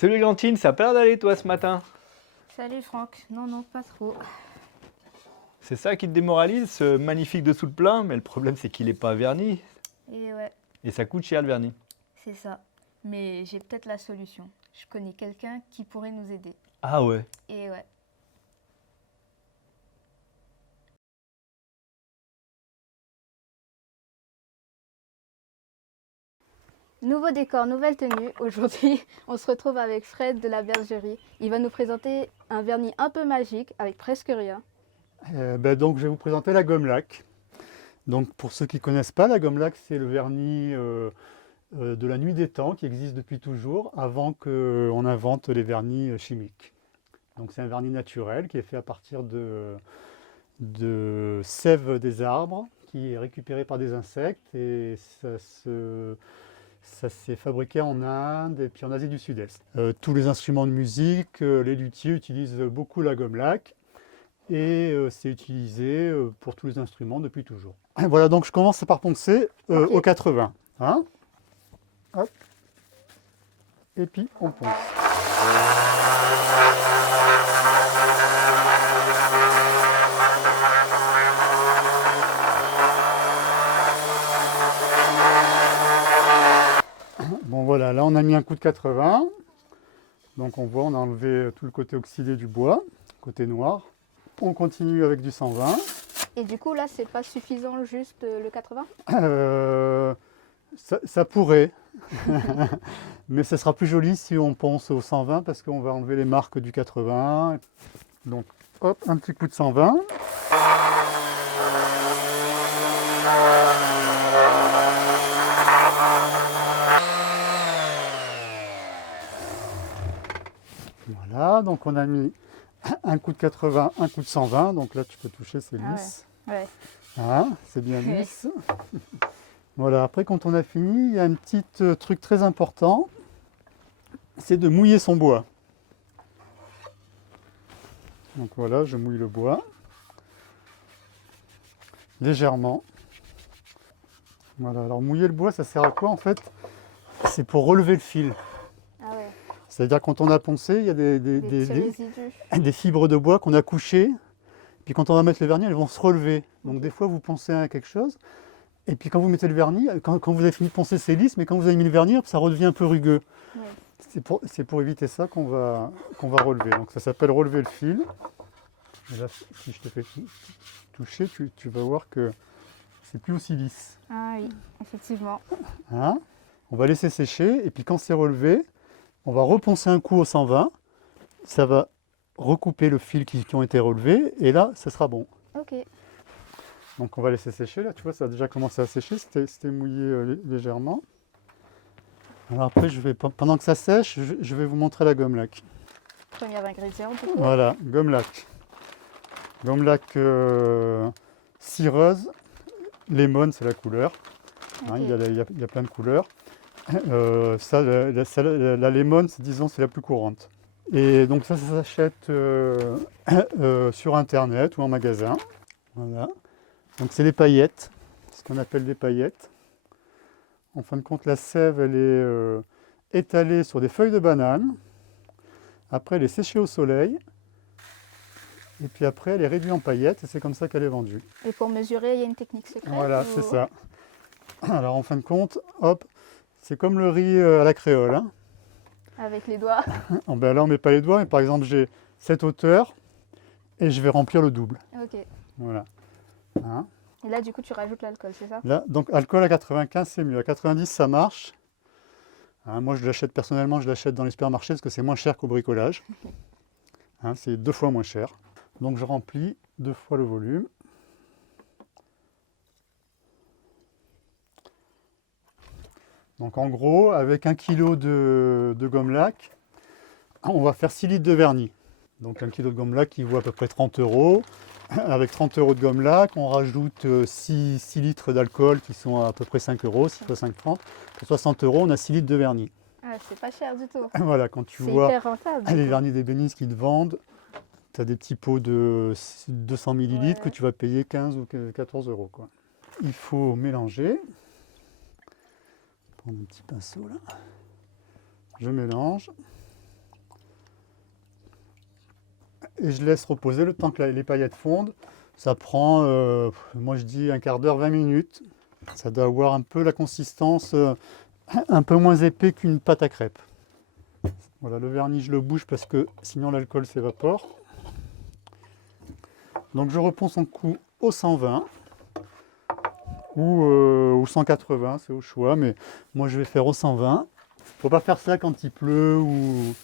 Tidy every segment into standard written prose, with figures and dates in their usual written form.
Salut Glantine, ça a pas l'air d'aller toi ce matin. Salut Franck, non, pas trop. C'est ça qui te démoralise, ce magnifique dessous de plein, mais le problème c'est qu'il est pas verni. Et ouais, Et ça coûte cher le vernis. c'est ça. Mais j'ai peut-être la solution. Je connais quelqu'un qui pourrait nous aider. Ah ouais. Et ouais. Nouveau décor, nouvelle tenue. Aujourd'hui, on se retrouve avec Fred de la bergerie. Il va nous présenter un vernis un peu magique avec presque rien. Donc, je vais vous présenter la gomme laque. Donc, pour ceux qui ne connaissent pas, la gomme laque, c'est le vernis de la nuit des temps qui existe depuis toujours, avant qu'on invente les vernis chimiques. Donc, c'est un vernis naturel qui est fait à partir de sève des arbres, qui est récupéré par des insectes, et ça s'est fabriqué en Inde et puis en Asie du Sud-Est. Tous les instruments de musique, les luthiers utilisent beaucoup la gomme laque. Et c'est utilisé pour tous les instruments depuis toujours. Voilà, donc je commence par poncer au 80. Hein. Hop. Et puis on ponce. Bon voilà, là on a mis un coup de 80. Donc on voit, on a enlevé tout le côté oxydé du bois, côté noir. On continue avec du 120. Et du coup, là, c'est pas suffisant juste le 80? Ça pourrait, mais ce sera plus joli si on ponce au 120 parce qu'on va enlever les marques du 80. Donc hop, un petit coup de 120. Voilà, donc on a mis un coup de 80, un coup de 120. Donc là, tu peux toucher, c'est lisse. Ouais. Hein, c'est bien lisse. Voilà, après quand on a fini, il y a un petit truc très important, c'est de mouiller son bois. Donc voilà, je mouille le bois, légèrement. Voilà, alors mouiller le bois, ça sert à quoi en fait? C'est pour relever le fil. Ah ouais. C'est-à-dire quand on a poncé, il y a Des petits résidus. des fibres de bois qu'on a couchées, puis quand on va mettre le vernis, elles vont se relever. Donc des fois, vous poncez à quelque chose, et puis quand vous mettez le vernis, quand vous avez fini de poncer, c'est lisse, mais quand vous avez mis le vernis, ça redevient un peu rugueux. Ouais. C'est pour éviter ça qu'on va relever. Donc ça s'appelle relever le fil. Et là, si je te fais toucher, tu vas voir que c'est plus aussi lisse. Ah oui, effectivement. Hein? On va laisser sécher, et puis quand c'est relevé, on va reponcer un coup au 120. Ça va recouper le fil qui ont été relevés, et là, ça sera bon. Ok. Donc on va laisser sécher. Là, tu vois, ça a déjà commencé à sécher, c'était mouillé légèrement. Alors après, pendant que ça sèche, je vais vous montrer la gomme laque. Premier ingrédient, du coup. Voilà, gomme laque. Gomme laque cireuse, lemon, c'est la couleur. Hein, Ok. il y a plein de couleurs. La lemon, disons, c'est la plus courante. Et donc ça s'achète sur Internet ou en magasin. Voilà. Donc c'est des paillettes, ce qu'on appelle des paillettes. En fin de compte, la sève, elle est étalée sur des feuilles de banane. Après, elle est séchée au soleil. Et puis après, elle est réduite en paillettes et c'est comme ça qu'elle est vendue. Et pour mesurer, il y a une technique secrète? Voilà, c'est ça. Alors en fin de compte, hop, c'est comme le riz à la créole. Hein. Avec les doigts. Là, on ne met pas les doigts, mais par exemple, j'ai cette hauteur et je vais remplir le double. Ok. Voilà. Hein. Et là, du coup, tu rajoutes l'alcool, c'est ça? Là, donc alcool à 95, c'est mieux. À 90, ça marche. Hein, moi, personnellement, je l'achète dans les supermarchés parce que c'est moins cher qu'au bricolage. Hein, c'est 2 fois moins cher. Donc je remplis 2 fois le volume. Donc en gros, avec 1 kg de gomme laque, on va faire 6 litres de vernis. Donc 1 kg de gomme laque qui vaut à peu près 30 €. Avec 30 € de gomme laque, on rajoute 6 litres d'alcool qui sont à peu près 5 €, 6 fois 5, 30. Pour 60 €, on a 6 litres de vernis. Ah, c'est pas cher du tout. Voilà, quand tu C'est vois hyper rentable. les vernis d'ébénistes qui te vendent, tu as des petits pots de 200 ml que tu vas payer 15 ou 14 €. Quoi. Il faut mélanger. Prendre un petit pinceau là. Je mélange. et je laisse reposer le temps que les paillettes fondent. Ça prend, moi je dis un quart d'heure, 20 minutes. Ça doit avoir un peu la consistance, un peu moins épais qu'une pâte à crêpes. Voilà, le vernis je le bouge parce que sinon l'alcool s'évapore. Donc je reponds son coup au 120 ou 180, c'est au choix, mais moi je vais faire au 120. Faut pas faire ça quand il pleut ou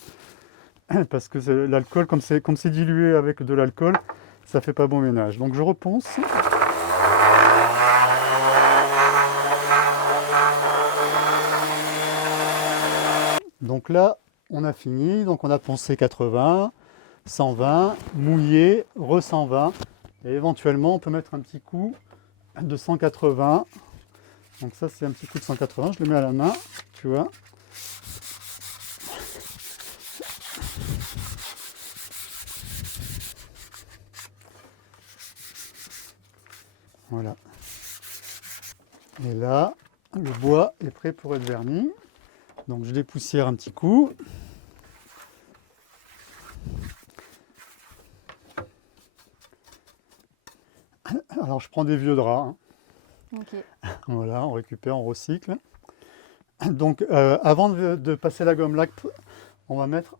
parce que l'alcool, comme c'est dilué avec de l'alcool, ça fait pas bon ménage. Donc je reponce. Donc là, on a fini. Donc on a poncé 80, 120, mouillé, re 120. Et éventuellement, on peut mettre un petit coup de 180. Donc ça, c'est un petit coup de 180. Je le mets à la main, tu vois. Voilà. Et là, le bois est prêt pour être verni. Donc je dépoussière un petit coup. Alors je prends des vieux draps. Ok. Voilà, on récupère, on recycle. Donc avant de passer la gomme lac, on va mettre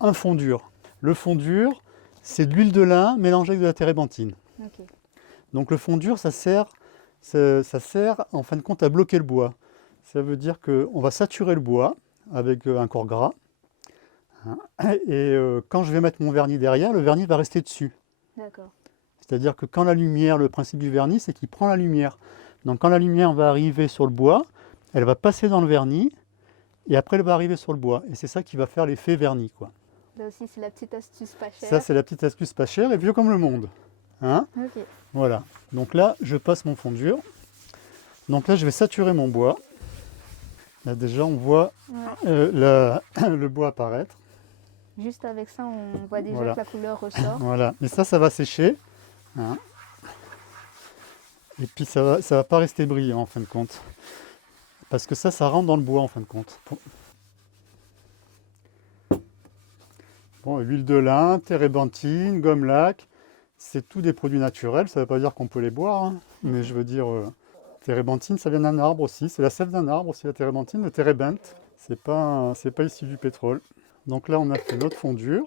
un fond dur. Le fond dur, c'est de l'huile de lin mélangée avec de la térébenthine. Ok. Donc le fond dur, ça sert en fin de compte à bloquer le bois. Ça veut dire qu'on va saturer le bois avec un corps gras. Hein, et quand je vais mettre mon vernis derrière, le vernis va rester dessus. D'accord. C'est-à-dire que quand la lumière, le principe du vernis, c'est qu'il prend la lumière. Donc quand la lumière va arriver sur le bois, elle va passer dans le vernis et après elle va arriver sur le bois. Et c'est ça qui va faire l'effet vernis, quoi. Là aussi, c'est la petite astuce pas chère. Ça, c'est la petite astuce pas chère et vieux comme le monde. Hein? Ok. Voilà. Donc là, je passe mon fond dur. Donc là, je vais saturer mon bois. Là, déjà, on voit Ouais. le bois apparaître. Juste avec ça, on voit déjà Voilà. que la couleur ressort. Voilà. Mais ça va sécher. Hein? Et puis, ça va pas rester brillant, en fin de compte. Parce que ça rentre dans le bois, en fin de compte. Bon, huile de lin, térébenthine, gomme lac, c'est tout des produits naturels. Ça ne veut pas dire qu'on peut les boire, hein. Mais je veux dire, térébenthine, ça vient d'un arbre aussi. C'est la sève d'un arbre aussi, la térébenthine, le térébinthe. C'est pas issu du pétrole. Donc là, on a fait notre fondure.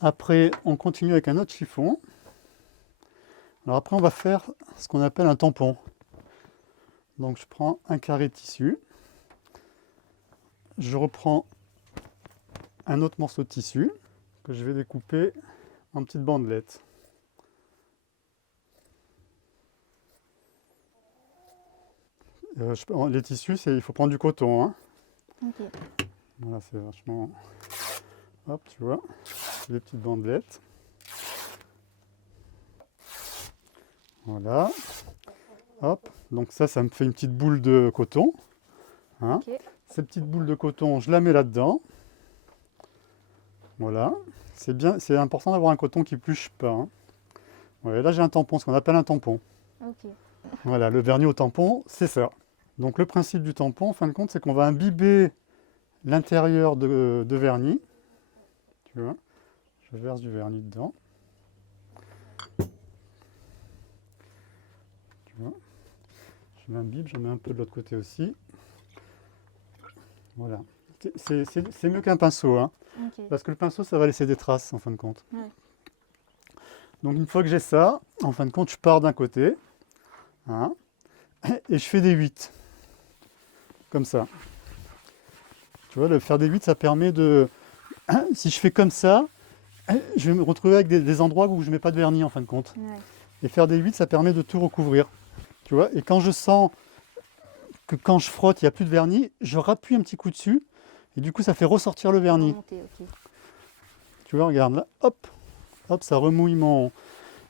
Après, on continue avec un autre chiffon. Alors après, on va faire ce qu'on appelle un tampon. Donc je prends un carré de tissu. Je reprends un autre morceau de tissu que je vais découper en petites bandelettes. Les tissus, il faut prendre du coton. Hein. Ok. Voilà, c'est vachement... Hop, tu vois, des petites bandelettes. Voilà. Hop, donc ça me fait une petite boule de coton. Hein. Ok. Cette petite boule de coton, je la mets là-dedans. Voilà. C'est bien, c'est important d'avoir un coton qui ne pluche pas. Hein. Voilà, là j'ai un tampon, ce qu'on appelle un tampon. Ok. Voilà, le vernis au tampon, c'est ça. Donc le principe du tampon, en fin de compte, c'est qu'on va imbiber l'intérieur de vernis. Tu vois, je verse du vernis dedans. Tu vois, je l'imbibe, j'en mets un peu de l'autre côté aussi. Voilà. C'est mieux qu'un pinceau, hein, Ok. parce que le pinceau, ça va laisser des traces, en fin de compte. Ouais. Donc une fois que j'ai ça, en fin de compte, je pars d'un côté, hein, et je fais des 8. Comme ça. Tu vois, faire des 8, ça permet de... Si je fais comme ça, je vais me retrouver avec des endroits où je ne mets pas de vernis, en fin de compte. Ouais. Et faire des 8, ça permet de tout recouvrir. Tu vois, et quand je sens que quand je frotte, il n'y a plus de vernis, je rappuie un petit coup dessus, et du coup, ça fait ressortir le vernis. Remonter, ok. Tu vois, regarde là, hop, hop, ça remouille mon...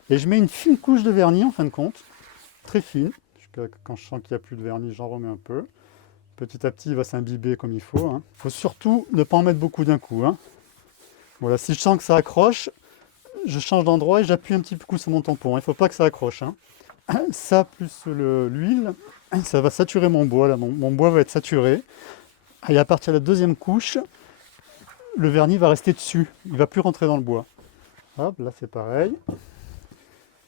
Et je mets une fine couche de vernis, en fin de compte, très fine. Quand je sens qu'il n'y a plus de vernis, j'en remets un peu. Petit à petit, il va s'imbiber comme il faut. Il faut surtout ne pas en mettre beaucoup d'un coup. Hein. Voilà, si je sens que ça accroche, je change d'endroit et j'appuie un petit coup sur mon tampon. Il ne faut pas que ça accroche. Hein. Ça, plus l'huile, ça va saturer mon bois. Là. Mon bois va être saturé. Et à partir de la deuxième couche, le vernis va rester dessus. Il ne va plus rentrer dans le bois. Hop, là c'est pareil.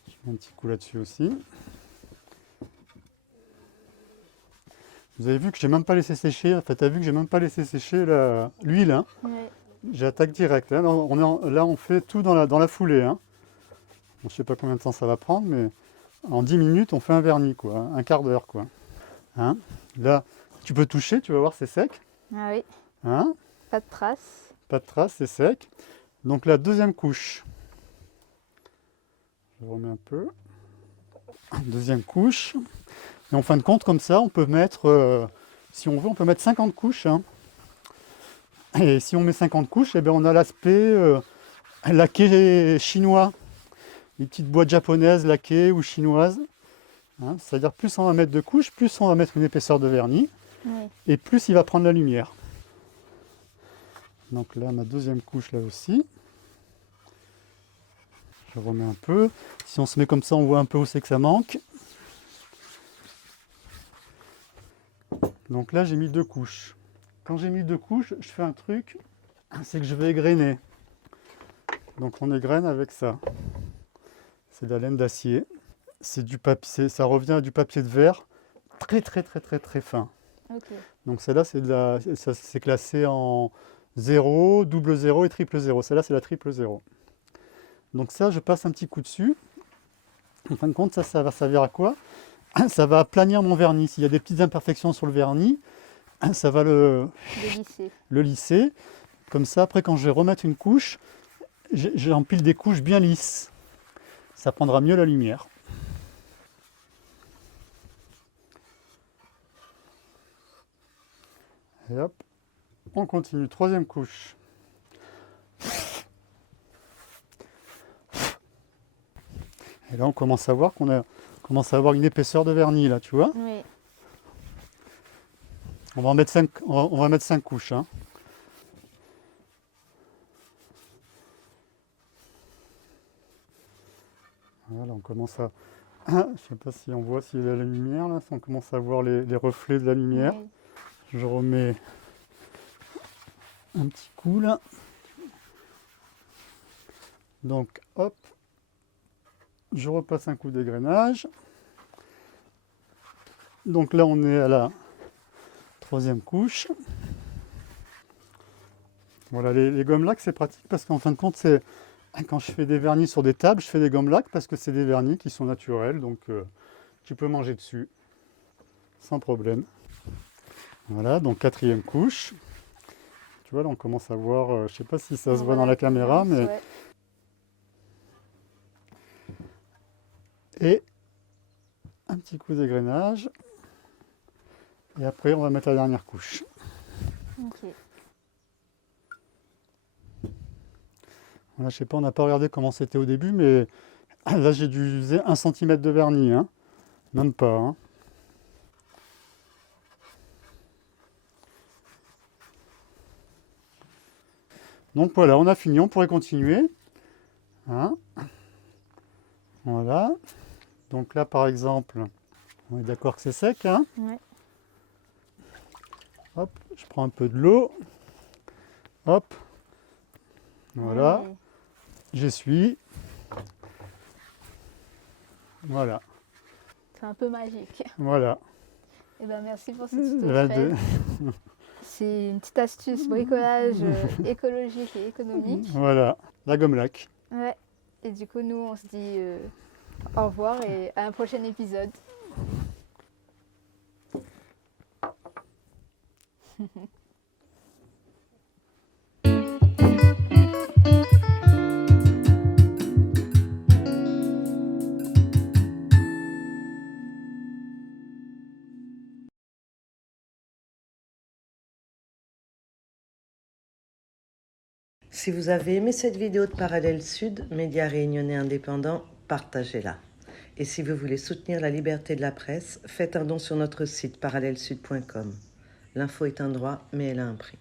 Je mets un petit coup là-dessus aussi. Vous avez vu que j'ai même pas laissé sécher. En fait, tu as vu que j'ai même pas laissé sécher l'huile. Hein. Ouais. J'attaque direct. Là, là, on fait tout dans la foulée. Hein. Bon, je sais pas combien de temps ça va prendre, mais en 10 minutes, on fait un vernis, quoi. Un quart d'heure, quoi. Hein. Là, tu peux toucher, tu vas voir, c'est sec. Ah oui, Hein. pas de traces. Pas de traces, c'est sec. Donc la deuxième couche. Je remets un peu. Deuxième couche. Et en fin de compte, comme ça, on peut mettre, si on veut, on peut mettre 50 couches. Hein. Et si on met 50 couches, eh bien, on a l'aspect laqué chinois. Les petites boîtes japonaises laquées ou chinoises. Hein. C'est-à-dire plus on va mettre de couches, plus on va mettre une épaisseur de vernis. Oui. Et plus il va prendre la lumière. Donc là, ma deuxième couche là aussi. Je remets un peu. Si on se met comme ça, on voit un peu où c'est que ça manque. Donc là, j'ai mis 2 couches. Quand j'ai mis 2 couches, je fais un truc, c'est que je vais égrener. Donc on égrène avec ça. C'est de la laine d'acier. C'est du papier, ça revient à du papier de verre très fin. Ok. Donc celle-là, c'est classé en 0, double 0 et triple 0. Celle-là, c'est la triple 0. Donc ça, je passe un petit coup dessus. En fin de compte, ça va servir à quoi? Ça va aplanir mon vernis. S'il y a des petites imperfections sur le vernis, ça va le lisser. Comme ça, après, quand je vais remettre une couche, j'empile des couches bien lisses. Ça prendra mieux la lumière. Et hop, on continue. Troisième couche. Et là, on commence à voir commence à avoir une épaisseur de vernis, là, tu vois. Oui. On va en mettre 5, on va mettre 5 couches. Hein. Voilà, on commence à... Je ne sais pas si on voit s'il y a la lumière, là. On commence à voir les reflets de la lumière. Oui. Je remets un petit coup, là. Donc, hop. Je repasse un coup d'égrenage. Donc là, on est à la troisième couche. Voilà, les gommes lacs, c'est pratique parce qu'en fin de compte, quand je fais des vernis sur des tables, je fais des gommes lacs parce que c'est des vernis qui sont naturels, donc tu peux manger dessus sans problème. Voilà, donc quatrième couche. Tu vois, là, on commence à voir, je ne sais pas si ça se voit dans la caméra, mais... Ouais. Et un petit coup d'égrenage. Et après, on va mettre la dernière couche. Ok. Voilà, je sais pas, on n'a pas regardé comment c'était au début, mais là, j'ai dû user 1 cm de vernis. Hein. Même pas. Hein. Donc voilà, on a fini. On pourrait continuer. Hein. Voilà. Donc là, par exemple, on est d'accord que c'est sec. Hein. Ouais. Hop, je prends un peu de l'eau. Hop. Voilà. Ouais. J'essuie. Voilà. C'est un peu magique. Voilà. Eh ben, merci pour ce tuto, La Fred. deux. C'est une petite astuce bricolage écologique et économique. Voilà, la gomme lac. Ouais. Et du coup, nous, on se dit au revoir et à un prochain épisode. Si vous avez aimé cette vidéo de Parallèle Sud, média réunionnais indépendant, partagez-la. Et si vous voulez soutenir la liberté de la presse, faites un don sur notre site parallèlesud.com. L'info est un droit, mais elle a un prix.